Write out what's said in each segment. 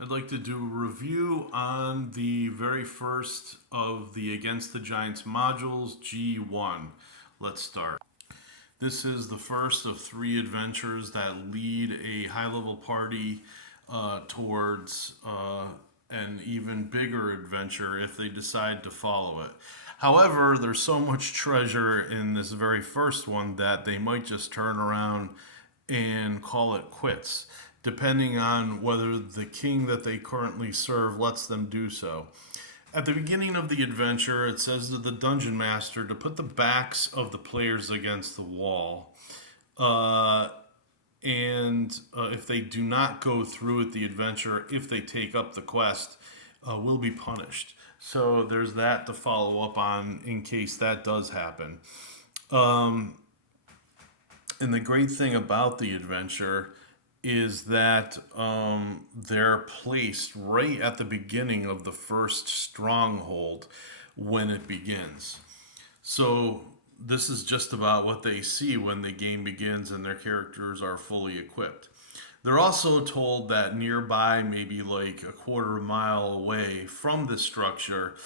I'd like to do a review on the very first of the Against the Giants modules, G1. Let's start. This is the first of three adventures that lead a high level party towards an even bigger adventure if they decide to follow it. However, there's so much treasure in this very first one that they might just turn around and call it quits, depending on whether the king that they currently serve lets them do so. At the beginning of the adventure, it says to the dungeon master to put the backs of the players against the wall. Uh, and if they do not go through with the adventure, if they take up the quest, will be punished. So there's that to follow up on in case that does happen. Um, and the great thing about the adventure is that they're placed right at the beginning of the first stronghold when it begins. So this is just about what they see when the game begins and their characters are fully equipped. They're also told that nearby, maybe like a quarter mile away from this structure,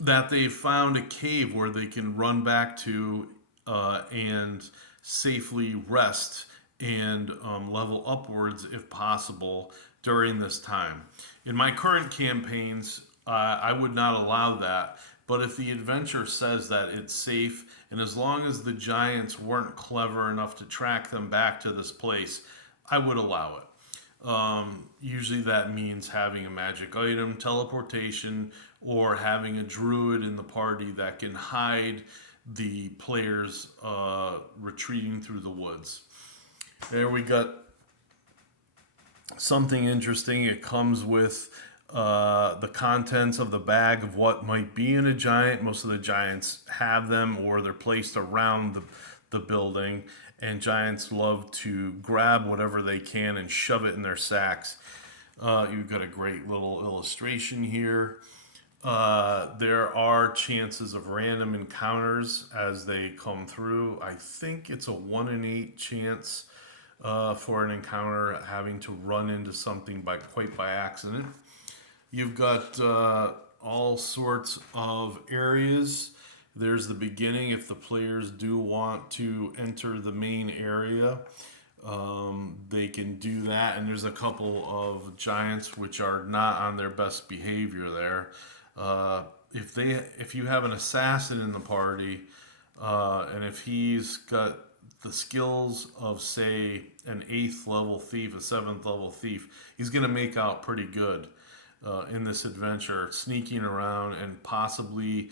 that they found a cave where they can run back to and safely rest and level upwards if possible during this time. In my current campaigns, I would not allow that. But if the adventure says that it's safe, and as long as the giants weren't clever enough to track them back to this place, I would allow it. Usually that means having a magic item, teleportation, or having a druid in the party that can hide the players retreating through the woods. There we got something interesting. It comes with the contents of the bag of what might be in a giant. Most of the giants have them, or they're placed around the building. And giants love to grab whatever they can and shove it in their sacks. You've got a great little illustration here. There are chances of random encounters as they come through. I think it's a 1 in 8 chance for an encounter having to run into something quite by accident. You've got all sorts of areas. There's the beginning if the players do want to enter the main area. They can do that, and there's a couple of giants which are not on their best behavior there. If you have an assassin in the party, and if he's got the skills of, say, an 8th level thief, a 7th level thief, he's going to make out pretty good in this adventure, sneaking around and possibly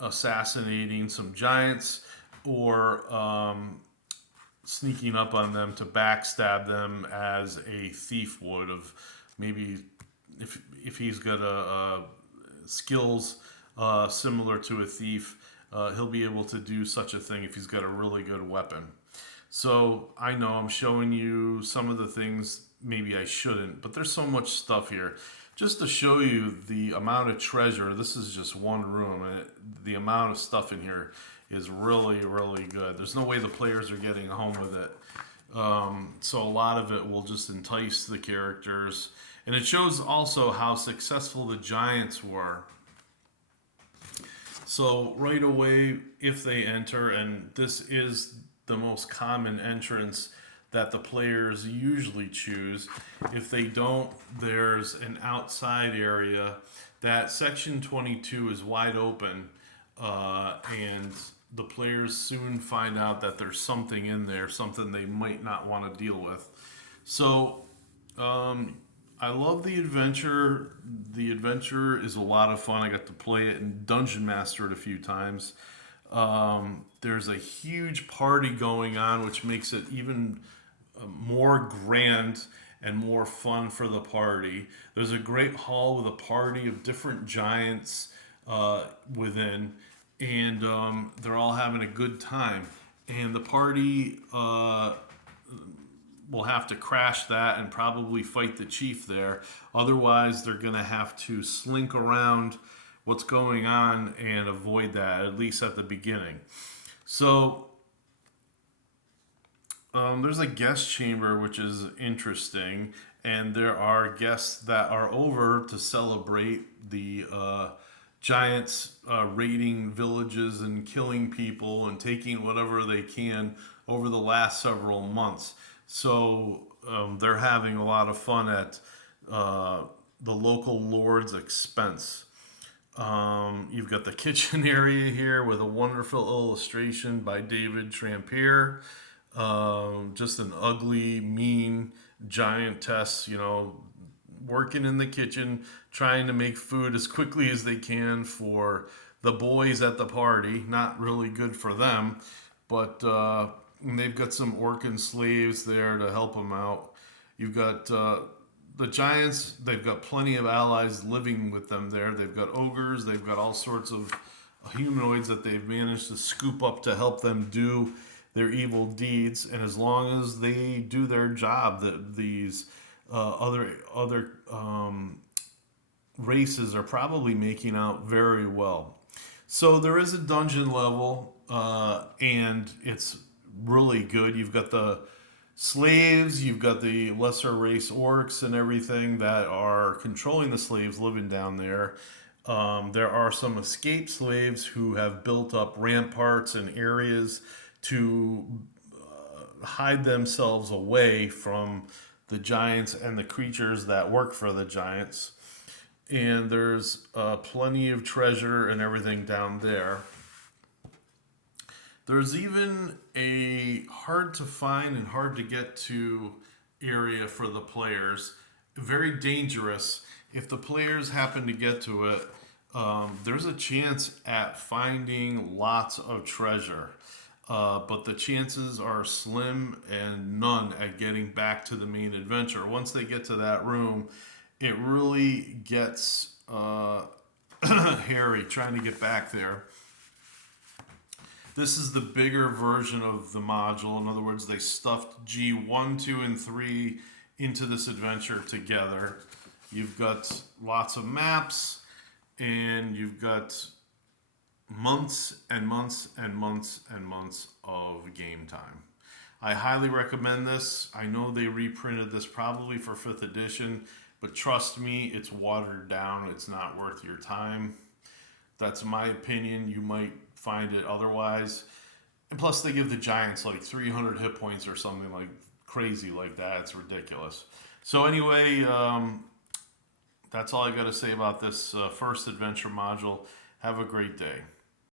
assassinating some giants, or sneaking up on them to backstab them as a thief would. Of maybe if he's got a skills similar to a thief, he'll be able to do such a thing if he's got a really good weapon. So I know I'm showing you some of the things maybe I shouldn't, but there's so much stuff here. Just to show you the amount of treasure, this is just one room, and the amount of stuff in here is really, really good. There's no way the players are getting home with it. So a lot of it will just entice the characters. And it shows also how successful the giants were. So right away, if they enter, and this is the most common entrance that the players usually choose. If they don't, there's an outside area. That section 22 is wide open, and the players soon find out that there's something in there, something they might not want to deal with. So I love the adventure. The adventure is a lot of fun. I got to play it and dungeon master it a few times. There's a huge party going on, which makes it even more grand and more fun for the party. There's a great hall with a party of different giants within, and they're all having a good time. And the party will have to crash that and probably fight the chief there. Otherwise, they're going to have to slink around what's going on and avoid that, at least at the beginning. So there's a guest chamber, which is interesting, and there are guests that are over to celebrate the giants raiding villages and killing people and taking whatever they can over the last several months. So they're having a lot of fun at the local lord's expense. You've got the kitchen area here with a wonderful illustration by David Trampier. Just an ugly, mean giantess, working in the kitchen, trying to make food as quickly as they can for the boys at the party. Not really good for them, but they've got some orphan slaves there to help them out. You've got the giants, they've got plenty of allies living with them there. They've got ogres, they've got all sorts of humanoids that they've managed to scoop up to help them do their evil deeds. And as long as they do their job, these other races are probably making out very well. So there is a dungeon level, and it's really good. You've got the slaves, you've got the lesser race orcs and everything that are controlling the slaves living down there. There are some escaped slaves who have built up ramparts and areas to hide themselves away from the giants and the creatures that work for the giants. And there's plenty of treasure and everything down there. There's even a hard to find and hard to get to area for the players. Very dangerous. If the players happen to get to it, there's a chance at finding lots of treasure. But the chances are slim and none at getting back to the main adventure. Once they get to that room, it really gets hairy trying to get back there. This is the bigger version of the module. In other words, they stuffed G1, 2, and 3 into this adventure together. You've got lots of maps, and you've got months and months and months and months of game time. I highly recommend this. I know they reprinted this probably for 5th edition, but trust me, it's watered down. It's not worth your time. That's my opinion. You might find it otherwise. And plus, they give the giants like 300 hit points or something like crazy like that. It's ridiculous. So anyway, that's all I got to say about this first adventure module. Have a great day.